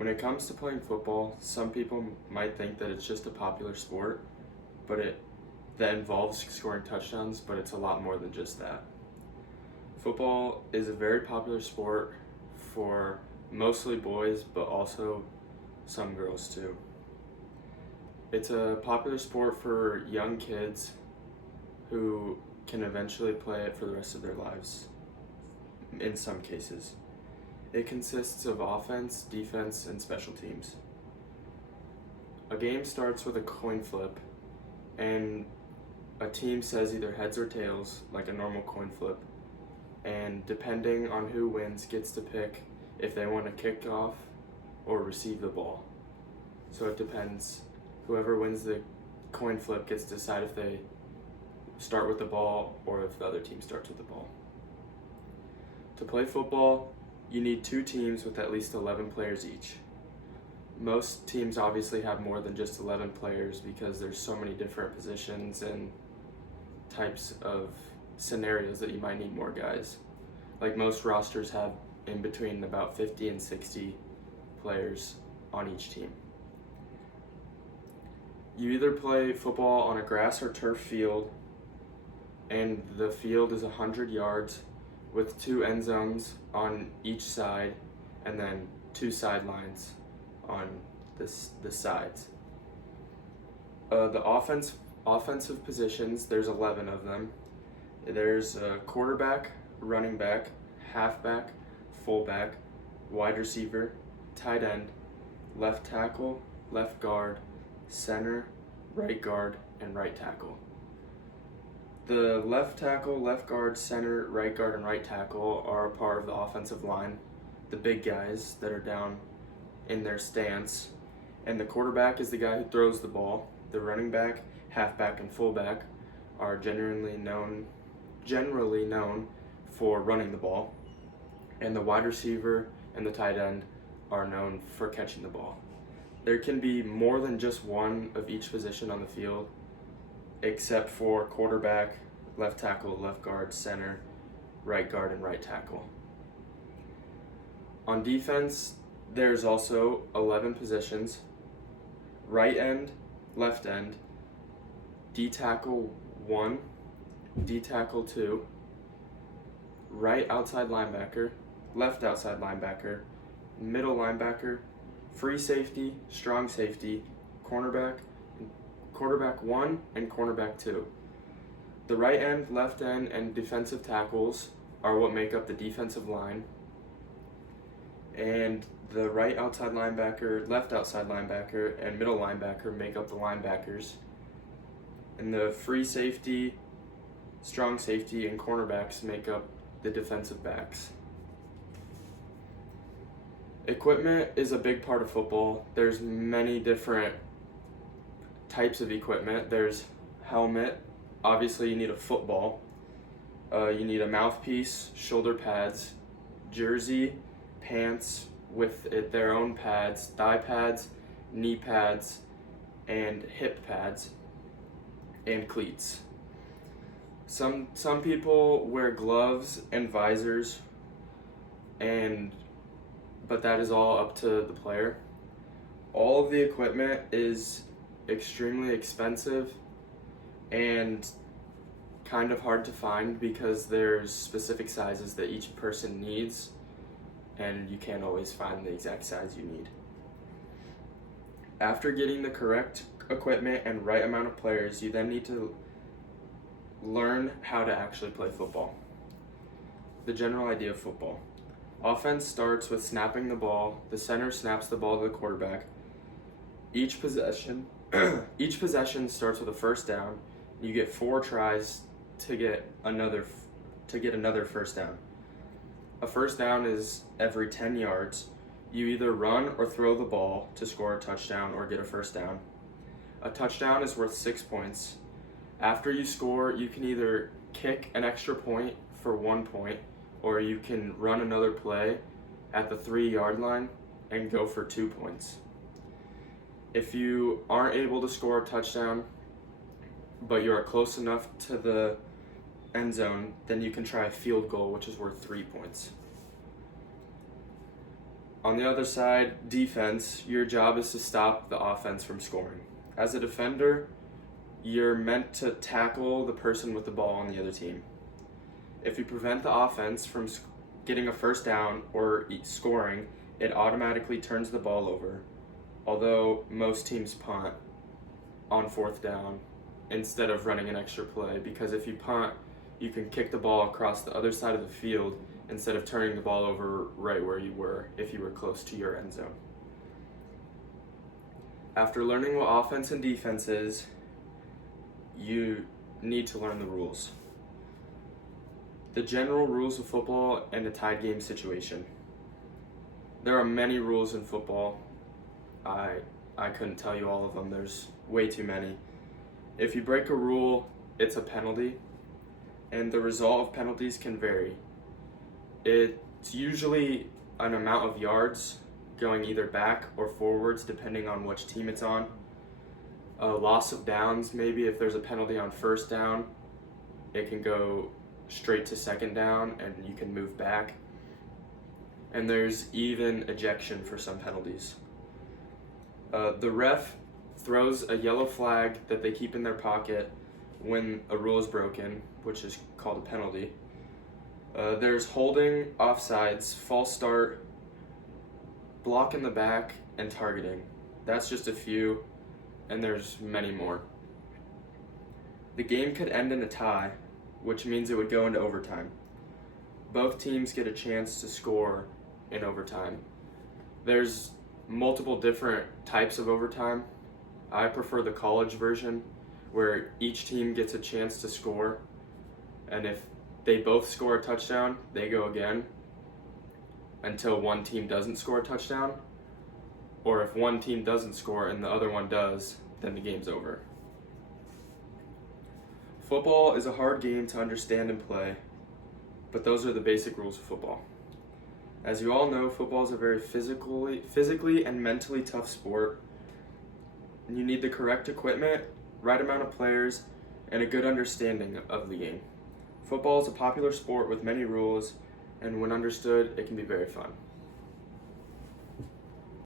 When it comes to playing football, some people might think that it's just a popular sport, that involves scoring touchdowns, but it's a lot more than just that. Football is a very popular sport for mostly boys, but also some girls too. It's a popular sport for young kids who can eventually play it for the rest of their lives, in some cases. It consists of offense, defense, and special teams. A game starts with a coin flip, and a team says either heads or tails, like a normal coin flip, and depending on who wins gets to pick if they want to kick off or receive the ball. So it depends. Whoever wins the coin flip gets to decide if they start with the ball or if the other team starts with the ball. To play football, you need 2 teams with at least 11 players each. Most teams obviously have more than just 11 players because there's so many different positions and types of scenarios that you might need more guys. Like most rosters have in between about 50 and 60 players on each team. You either play football on a grass or turf field, and the field is 100 yards with 2 end zones on each side and then 2 sidelines on the sides. The offensive positions, there's 11 of them. There's a quarterback, running back, halfback, fullback, wide receiver, tight end, left tackle, left guard, center, right guard, and right tackle. The left tackle, left guard, center, right guard, and right tackle are a part of the offensive line, the big guys that are down in their stance. And the quarterback is the guy who throws the ball. The running back, halfback, and fullback are generally known for running the ball. And the wide receiver and the tight end are known for catching the ball. There can be more than just one of each position on the field, except for quarterback, left tackle, left guard, center, right guard, and right tackle. On defense, there's also 11 positions: right end, left end, D tackle 1, D tackle 2, right outside linebacker, left outside linebacker, middle linebacker, free safety, strong safety, cornerback 1, and cornerback 2. The right end, left end, and defensive tackles are what make up the defensive line. And the right outside linebacker, left outside linebacker, and middle linebacker make up the linebackers. And the free safety, strong safety, and cornerbacks make up the defensive backs. Equipment is a big part of football. There's many different types of equipment. There's helmet. Obviously, you need a football. You need a mouthpiece, shoulder pads, jersey, pants with their own pads, thigh pads, knee pads, and hip pads, and cleats. Some people wear gloves and visors, but that is all up to the player. All of the equipment is extremely expensive and kind of hard to find because there's specific sizes that each person needs, and you can't always find the exact size you need. After getting the correct equipment and right amount of players, you then need to learn how to actually play football. The general idea of football. Offense starts with snapping the ball. The center snaps the ball to the quarterback. Each possession starts with a first down. You get 4 tries to get another first down. A first down is every 10 yards. You either run or throw the ball to score a touchdown or get a first down. A touchdown is worth 6 points. After you score, you can either kick an extra point for 1 point, or you can run another play at the 3-yard line and go for 2 points. If you aren't able to score a touchdown, but you are close enough to the end zone, then you can try a field goal, which is worth 3 points. On the other side, defense, your job is to stop the offense from scoring. As a defender, you're meant to tackle the person with the ball on the other team. If you prevent the offense from getting a first down or scoring, it automatically turns the ball over, although most teams punt on fourth down instead of running an extra play, because if you punt, you can kick the ball across the other side of the field instead of turning the ball over right where you were if you were close to your end zone. After learning what offense and defense is, you need to learn the rules. The general rules of football and a tied game situation. There are many rules in football. I couldn't tell you all of them. There's way too many. If you break a rule, it's a penalty, and the result of penalties can vary. It's usually an amount of yards going either back or forwards depending on which team it's on. A loss of downs, maybe if there's a penalty on first down, it can go straight to second down and you can move back. And there's even ejection for some penalties. The ref throws a yellow flag that they keep in their pocket when a rule is broken, which is called a penalty. There's holding, offsides, false start, block in the back, and targeting. That's just a few, and there's many more. The game could end in a tie, which means it would go into overtime. Both teams get a chance to score in overtime. There's multiple different types of overtime. I prefer the college version, where each team gets a chance to score, and if they both score a touchdown, they go again until one team doesn't score a touchdown, or if one team doesn't score and the other one does, then the game's over. Football is a hard game to understand and play, but those are the basic rules of football. As you all know, football is a very physically and mentally tough sport. You need the correct equipment, right amount of players, and a good understanding of the game. Football is a popular sport with many rules, and when understood, it can be very fun.